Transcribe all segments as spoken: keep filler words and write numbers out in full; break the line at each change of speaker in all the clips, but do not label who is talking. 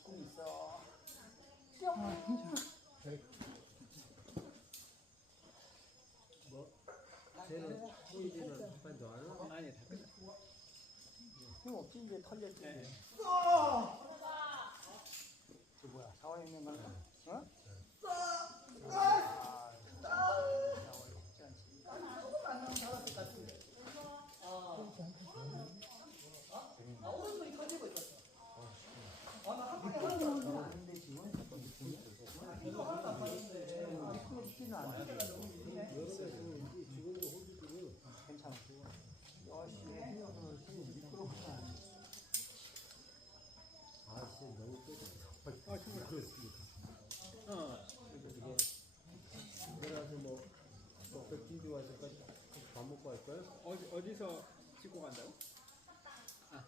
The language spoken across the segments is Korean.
좀 있어.
뭐 쟤는 후이지는 한판 더 하나?
아니 다 끝났어.
힘 없지 이제 털렸지.
네.
저 뭐야 사와 있는 건가? 어? 아, 사와 쉽지 않지.
아, 오른손이 터지고 있었어. 아, 나한 번에
그런
하나도
건 아닌데 지금 자꾸 느낌이
이거 하나도 안 빠졌는데.
미끄럽지는 않아.
여러 가지 있는지 지금도 호주들은
괜찮아. 열심히 해서 그렇지 미끄럽지 않아.
아씨 너무 빼다. 아 정말 그렇습니다.
어.
이게 내려가서 뭐 먹고 뛰고 와서까지 밥 먹고 할까요?
어디 어디서 찍고 간다고? 아.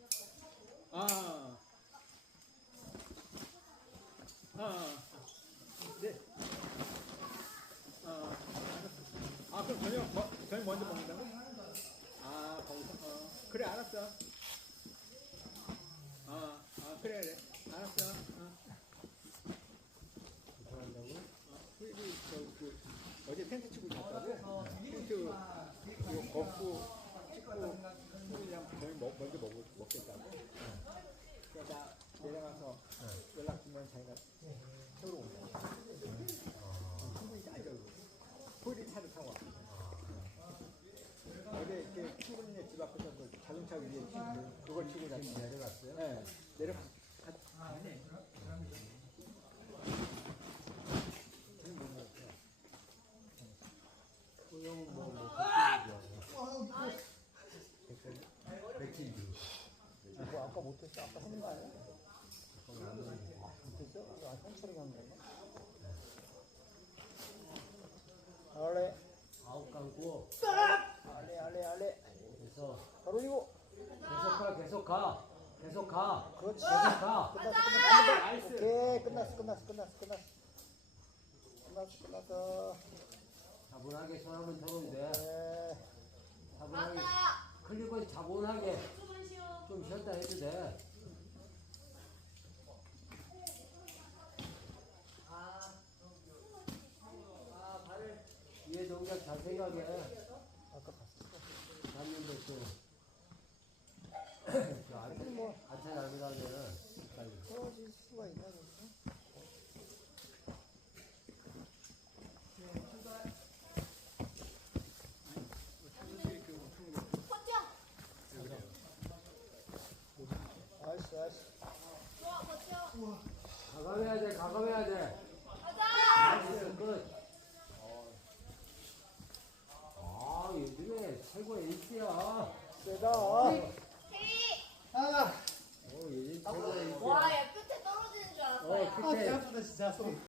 아. 아. 네. 아. 아 그럼 저녁 뭐, 저녁 먼저 먹는다고? 아 거기서. 어. 그래 알았어. 아, 아 그래 그래 알았어. 어.
한다고?
어, 후일이 저그 어제 텐트 치고 갔다고 텐트 이거 걷고 찍고 후일이랑 저희 먹, 먼저 먹, 먹겠다고. 그래서 나 내려가서 연락 주면 자기가 태우러 온다고. 충분히 알죠. 후일이 차를 타고 와. 어제 이렇게 충분히 집 앞에서 그 자동차 위에 치고 그걸 치고 다니고
내려갔어요?
네 내려가.
소영은 뭐, 뭐, 백진주 좋아해.
뭐 아까 못했어? 아까 했는 거 아니야? 못했어? 아, 현철이 간 건가? 알레,
아홉 감고,
알레, 알레, 알레.
그래서
바로 이거.
계속 가, 계속 가, 계속 가,
그렇지.
계속 가.
끝났어, 끝났어. 오케이, 끝났어, 끝났어, 끝났어, 끝났어. 끝났어, 끝났어.
차분하게 손 한번 잡으면 돼.
네.
차분하게. 클릭은 차분하게. 좀 쉬었다 해도 돼.
아, 아, 발을.
위에 동작 잘 생각해.
아까 봤었어.
잡는데 또. 저 아차,
뭐.
아차 잘못하면은 빨리.
떨어질 수가 있나, 그래서? 나이스, 나이스.
가감해야 돼, 가감해야 돼. 나이스, 끝. 아, 요즘에 최고 에이스야.
세다.
아,
어, 요즘 최고 에이스야.
와, 야, 끝에 떨어지는 줄 알았어.
어,
야.
끝에.
아프다, 진짜. 손.